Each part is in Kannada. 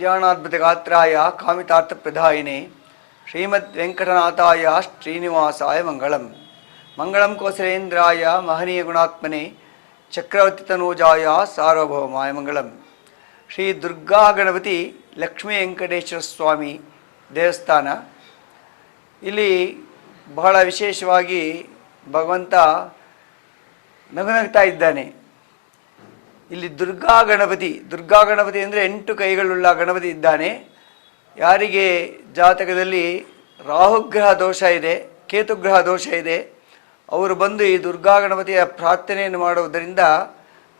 कल्याणाद्भुतगात्राय कामितार्थप्रदायिने श्रीमद्वेंकटनाथाय श्रीनिवासाय मंगलम मंगलम कौसलेन्द्राय महनीय गुणात्मने चक्रवर्तितनूजाय सार्वभौमाय मंगलम। ಶ್ರೀ ದುರ್ಗಾ ಗಣಪತಿ ಲಕ್ಷ್ಮೀ ವೆಂಕಟೇಶ್ವರ ಸ್ವಾಮಿ ದೇವಸ್ಥಾನ. ಇಲ್ಲಿ ಬಹಳ ವಿಶೇಷವಾಗಿ ಭಗವಂತ ನಗುನಗ್ತಾ ಇದ್ದಾನೆ. ಇಲ್ಲಿ ದುರ್ಗಾ ಗಣಪತಿ ಅಂದರೆ 8 ಕೈಗಳುಳ್ಳ ಗಣಪತಿ ಇದ್ದಾನೆ. ಯಾರಿಗೆ ಜಾತಕದಲ್ಲಿ ರಾಹುಗ್ರಹ ದೋಷ ಇದೆ, ಕೇತುಗ್ರಹ ದೋಷ ಇದೆ, ಅವರು ಬಂದು ಈ ದುರ್ಗಾ ಗಣಪತಿಯ ಪ್ರಾರ್ಥನೆಯನ್ನು ಮಾಡುವುದರಿಂದ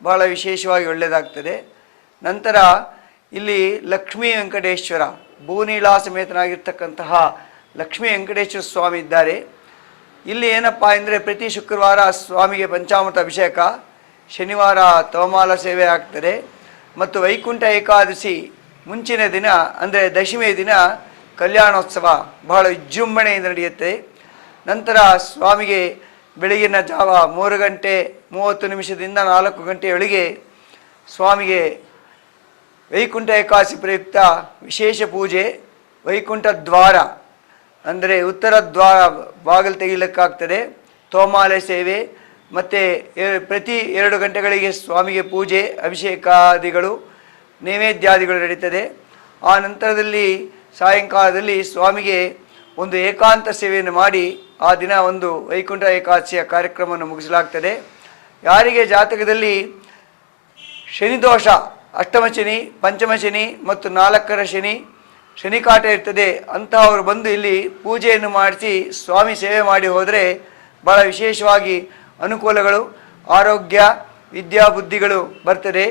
ಬಹಳ ವಿಶೇಷವಾಗಿ ಒಳ್ಳೆಯದಾಗ್ತದೆ. ನಂತರ ಇಲ್ಲಿ ಲಕ್ಷ್ಮೀ ವೆಂಕಟೇಶ್ವರ ಭೂನೀಳಾ ಸಮೇತನಾಗಿರ್ತಕ್ಕಂತಹ ಲಕ್ಷ್ಮೀ ವೆಂಕಟೇಶ್ವರ ಸ್ವಾಮಿ ಇದ್ದಾರೆ. ಇಲ್ಲಿ ಏನಪ್ಪ ಅಂದರೆ ಪ್ರತಿ ಶುಕ್ರವಾರ ಸ್ವಾಮಿಗೆ ಪಂಚಾಮೃತ ಅಭಿಷೇಕ, ಶನಿವಾರ ತವಮಾಲ ಸೇವೆ ಆಗ್ತದೆ ಮತ್ತು ವೈಕುಂಠ ಏಕಾದಶಿ ಮುಂಚಿನ ದಿನ ಅಂದರೆ ದಶಮಿಯ ದಿನ ಕಲ್ಯಾಣೋತ್ಸವ ಬಹಳ ವಿಜೃಂಭಣೆಯಿಂದ ನಡೆಯುತ್ತೆ. ನಂತರ ಸ್ವಾಮಿಗೆ ಬೆಳಗಿನ ಜಾವ 3:30 4 ಗಂಟೆಯೊಳಗೆ ಸ್ವಾಮಿಗೆ ವೈಕುಂಠ ಏಕಾದಶಿ ಪ್ರಯುಕ್ತ ವಿಶೇಷ ಪೂಜೆ, ವೈಕುಂಠ ದ್ವಾರ ಅಂದರೆ ಉತ್ತರ ದ್ವಾರ ಬಾಗಿಲು ತೆಗಿಲಿಕ್ಕಾಗ್ತದೆ, ತೋಮಾಲೆ ಸೇವೆ ಮತ್ತು ಪ್ರತಿ 2 ಗಂಟೆಗಳಿಗೆ ಸ್ವಾಮಿಗೆ ಪೂಜೆ, ಅಭಿಷೇಕಾದಿಗಳು, ನೈವೇದ್ಯಾದಿಗಳು ನಡೀತದೆ. ಆ ನಂತರದಲ್ಲಿ ಸಾಯಂಕಾಲದಲ್ಲಿ ಸ್ವಾಮಿಗೆ ಒಂದು ಏಕಾಂತ ಸೇವೆಯನ್ನು ಮಾಡಿ ಆ ದಿನ ಒಂದು ವೈಕುಂಠ ಏಕಾದಶಿಯ ಕಾರ್ಯಕ್ರಮವನ್ನು ಮುಗಿಸಲಾಗ್ತದೆ. ಯಾರಿಗೆ ಜಾತಕದಲ್ಲಿ ಶನಿದೋಷ, ಅಷ್ಟಮ ಶನಿ, ಪಂಚಮ ಶನಿ ಮತ್ತು 4ರ ಶನಿಕಾಟ ಇರ್ತದೆ, ಅಂತಹವರು ಬಂದು ಇಲ್ಲಿ ಪೂಜೆಯನ್ನು ಮಾಡಿಸಿ ಸ್ವಾಮಿ ಸೇವೆ ಮಾಡಿ ಹೋದರೆ ಭಾಳ ವಿಶೇಷವಾಗಿ ಅನುಕೂಲಗಳು, ಆರೋಗ್ಯ, ವಿದ್ಯಾಬುದ್ಧಿಗಳು ಬರ್ತದೆ.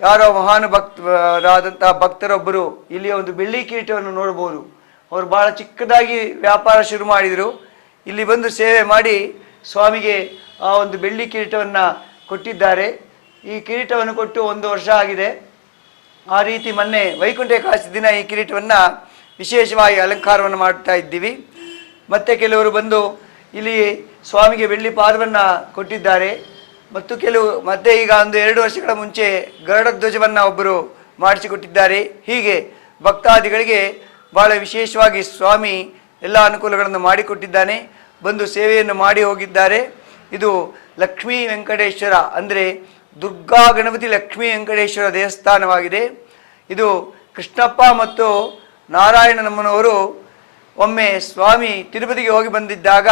ಯಾರೋ ಮಹಾನುಭಕ್ತರಾದಂತಹ ಭಕ್ತರೊಬ್ಬರು ಇಲ್ಲಿ ಒಂದು ಬೆಳ್ಳಿ ಕಿರೀಟವನ್ನು ನೋಡ್ಬೋದು. ಅವರು ಭಾಳ ಚಿಕ್ಕದಾಗಿ ವ್ಯಾಪಾರ ಶುರು ಮಾಡಿದರು. ಇಲ್ಲಿ ಬಂದು ಸೇವೆ ಮಾಡಿ ಸ್ವಾಮಿಗೆ ಆ ಒಂದು ಬೆಳ್ಳಿ ಕಿರೀಟವನ್ನು ಕೊಟ್ಟಿದ್ದಾರೆ. ಈ ಕಿರೀಟವನ್ನು ಕೊಟ್ಟು 1 ವರ್ಷ ಆಗಿದೆ. ಆ ರೀತಿ ಮೊನ್ನೆ ವೈಕುಂಠ ಏಕಾದಶಿ ದಿನ ಈ ಕಿರೀಟವನ್ನು ವಿಶೇಷವಾಗಿ ಅಲಂಕಾರವನ್ನು ಮಾಡ್ತಾ ಇದ್ದೀವಿ. ಮತ್ತು ಕೆಲವರು ಬಂದು ಇಲ್ಲಿ ಸ್ವಾಮಿಗೆ ಬೆಳ್ಳಿ ಪಾದವನ್ನು ಕೊಟ್ಟಿದ್ದಾರೆ. ಮತ್ತು ಮತ್ತೆ ಈಗ ಒಂದು 2 ವರ್ಷಗಳ ಮುಂಚೆ ಗರುಡ ಧ್ವಜವನ್ನು ಒಬ್ಬರು ಮಾಡಿಸಿಕೊಟ್ಟಿದ್ದಾರೆ. ಹೀಗೆ ಭಕ್ತಾದಿಗಳಿಗೆ ಭಾಳ ವಿಶೇಷವಾಗಿ ಸ್ವಾಮಿ ಎಲ್ಲ ಅನುಕೂಲಗಳನ್ನು ಮಾಡಿಕೊಟ್ಟಿದ್ದಾನೆ. ಬಂದು ಸೇವೆಯನ್ನು ಮಾಡಿ ಹೋಗಿದ್ದಾರೆ. ಇದು ಲಕ್ಷ್ಮೀ ವೆಂಕಟೇಶ್ವರ ಅಂದರೆ ದುರ್ಗಾ ಗಣಪತಿ ಲಕ್ಷ್ಮೀ ವೆಂಕಟೇಶ್ವರ ದೇವಸ್ಥಾನವಾಗಿದೆ. ಇದು ಕೃಷ್ಣಪ್ಪ ಮತ್ತು ನಾರಾಯಣನಮ್ಮನವರು ಒಮ್ಮೆ ಸ್ವಾಮಿ ತಿರುಪತಿಗೆ ಹೋಗಿ ಬಂದಿದ್ದಾಗ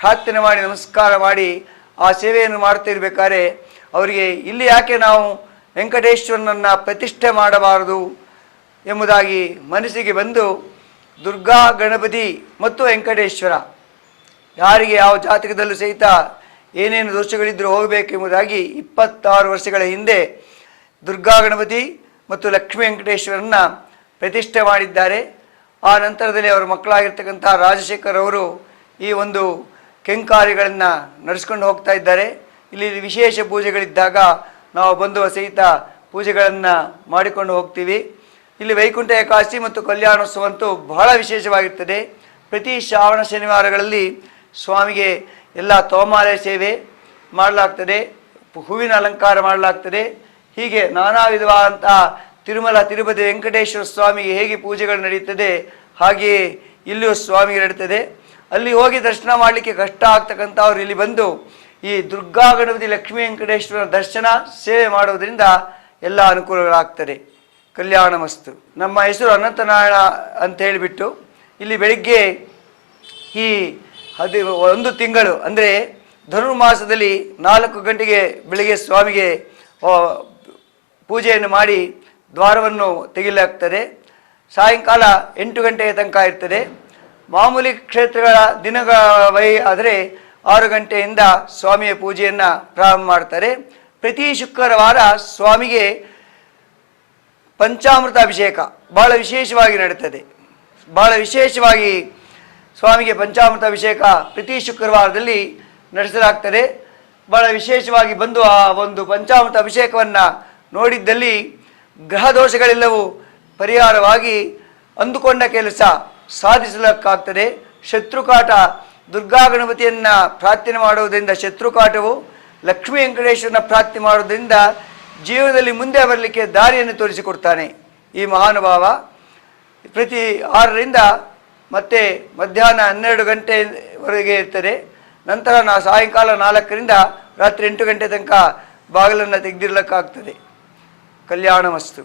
ಪ್ರಾರ್ಥನೆ ಮಾಡಿ ನಮಸ್ಕಾರ ಮಾಡಿ ಆ ಸೇವೆಯನ್ನು ಮಾಡ್ತಿರ್ಬೇಕಾದ್ರೆ ಅವರಿಗೆ ಇಲ್ಲಿ ಯಾಕೆ ನಾವು ವೆಂಕಟೇಶ್ವರನನ್ನು ಪ್ರತಿಷ್ಠೆ ಮಾಡಬಾರದು ಎಂಬುದಾಗಿ ಮನಸ್ಸಿಗೆ ಬಂದು ದುರ್ಗಾ ಗಣಪತಿ ಮತ್ತು ವೆಂಕಟೇಶ್ವರ ಯಾರಿಗೆ ಯಾವ ಜಾತಕದಲ್ಲೂ ಸಹಿತ ಏನೇನು ದೋಷಗಳಿದ್ದರೂ ಹೋಗಬೇಕೆಂಬುದಾಗಿ 26 ವರ್ಷಗಳ ಹಿಂದೆ ದುರ್ಗಾ ಗಣಪತಿ ಮತ್ತು ಲಕ್ಷ್ಮೀ ವೆಂಕಟೇಶ್ವರನ್ನ ಪ್ರತಿಷ್ಠೆ ಮಾಡಿದ್ದಾರೆ. ಆ ನಂತರದಲ್ಲಿ ಅವರ ಮಕ್ಕಳಾಗಿರ್ತಕ್ಕಂಥ ರಾಜಶೇಖರ್ ಅವರು ಈ ಒಂದು ಕೆಂಕಾರಿಗಳನ್ನು ನಡೆಸ್ಕೊಂಡು ಹೋಗ್ತಾ ಇದ್ದಾರೆ. ಇಲ್ಲಿ ವಿಶೇಷ ಪೂಜೆಗಳಿದ್ದಾಗ ನಾವು ಬಂದು ಸಹಿತ ಪೂಜೆಗಳನ್ನು ಮಾಡಿಕೊಂಡು ಹೋಗ್ತೀವಿ. ಇಲ್ಲಿ ವೈಕುಂಠ ಏಕಾದಶಿ ಮತ್ತು ಕಲ್ಯಾಣೋತ್ಸವ ಅಂತೂ ಬಹಳ ವಿಶೇಷವಾಗಿರ್ತದೆ. ಪ್ರತಿ ಶ್ರಾವಣ ಶನಿವಾರಗಳಲ್ಲಿ ಸ್ವಾಮಿಗೆ ಎಲ್ಲ ತೋಮಾಲೆ ಸೇವೆ ಮಾಡಲಾಗ್ತದೆ, ಹೂವಿನ ಅಲಂಕಾರ ಮಾಡಲಾಗ್ತದೆ. ಹೀಗೆ ನಾನಾ ವಿಧವಾದಂತಹ ತಿರುಮಲ ತಿರುಪತಿ ವೆಂಕಟೇಶ್ವರ ಸ್ವಾಮಿಗೆ ಹೇಗೆ ಪೂಜೆಗಳು ನಡೆಯುತ್ತದೆ ಹಾಗೆಯೇ ಇಲ್ಲಿಯೂ ಸ್ವಾಮಿಗೆ ನಡೀತದೆ. ಅಲ್ಲಿ ಹೋಗಿ ದರ್ಶನ ಮಾಡಲಿಕ್ಕೆ ಕಷ್ಟ ಆಗ್ತಕ್ಕಂಥವ್ರು ಇಲ್ಲಿ ಬಂದು ಈ ದುರ್ಗಾ ಗಣಪತಿ ಲಕ್ಷ್ಮೀ ವೆಂಕಟೇಶ್ವರ ದರ್ಶನ ಸೇವೆ ಮಾಡೋದರಿಂದ ಎಲ್ಲ ಅನುಕೂಲಗಳಾಗ್ತದೆ. ಕಲ್ಯಾಣ ಮಸ್ತು. ನಮ್ಮ ಹೆಸರು ಅನಂತನಾರಾಯಣ ಅಂತ ಹೇಳಿಬಿಟ್ಟು ಇಲ್ಲಿ ಬೆಳಿಗ್ಗೆ ಈ 1 ತಿಂಗಳು ಅಂದರೆ ಧನುರ್ಮಾಸದಲ್ಲಿ 4 ಗಂಟೆಗೆ ಬೆಳಿಗ್ಗೆ ಸ್ವಾಮಿಗೆ ಪೂಜೆಯನ್ನು ಮಾಡಿ ದ್ವಾರವನ್ನು ತೆಗೆಯಲಾಗ್ತದೆ. ಸಾಯಂಕಾಲ 8 ಗಂಟೆಯ ತನಕ ಇರ್ತದೆ. ಮಾಮೂಲಿ ಕ್ಷೇತ್ರಗಳ ದಿನಗಳ ಆದರೆ 6 ಗಂಟೆಯಿಂದ ಸ್ವಾಮಿಯ ಪೂಜೆಯನ್ನು ಪ್ರಾರಂಭ ಮಾಡ್ತಾರೆ. ಪ್ರತಿ ಶುಕ್ರವಾರ ಸ್ವಾಮಿಗೆ ಪಂಚಾಮೃತ ಅಭಿಷೇಕ ಭಾಳ ವಿಶೇಷವಾಗಿ ನಡೀತದೆ. ಭಾಳ ವಿಶೇಷವಾಗಿ ಸ್ವಾಮಿಗೆ ಪಂಚಾಮೃತ ಅಭಿಷೇಕ ಪ್ರತಿ ಶುಕ್ರವಾರದಲ್ಲಿ ನಡೆಸಲಾಗ್ತದೆ. ಭಾಳ ವಿಶೇಷವಾಗಿ ಬಂದು ಆ ಒಂದು ಪಂಚಾಮೃತ ಅಭಿಷೇಕವನ್ನು ನೋಡಿದ್ದಲ್ಲಿ ಗ್ರಹ ದೋಷಗಳೆಲ್ಲವೂ ಪರಿಹಾರವಾಗಿ ಅಂದುಕೊಂಡ ಕೆಲಸ ಸಾಧಿಸಲಿಕ್ಕಾಗ್ತದೆ. ಶತ್ರುಕಾಟ ದುರ್ಗಾ ಗಣಪತಿಯನ್ನು ಪ್ರಾರ್ಥನೆ ಮಾಡುವುದರಿಂದ ಶತ್ರುಕಾಟವು, ಲಕ್ಷ್ಮೀ ವೆಂಕಟೇಶ್ವರನ ಪ್ರಾರ್ಥನೆ ಮಾಡುವುದರಿಂದ ಜೀವನದಲ್ಲಿ ಮುಂದೆ ಬರಲಿಕ್ಕೆ ದಾರಿಯನ್ನು ತೋರಿಸಿಕೊಡ್ತಾನೆ. ಈ ಮಹಾನುಭಾವ ಪ್ರತಿ 6ರಿಂದ ಮತ್ತೆ ಮಧ್ಯಾಹ್ನ 12 ಗಂಟೆವರೆಗೆ ಇರ್ತದೆ. ನಂತರ ಸಾಯಂಕಾಲ 4ರಿಂದ ರಾತ್ರಿ 8 ಗಂಟೆ ತನಕ ಬಾಗಿಲನ್ನು ತೆಗೆದಿರಲಿಕ್ಕಾಗ್ತದೆ. ಕಲ್ಯಾಣಮಸ್ತು.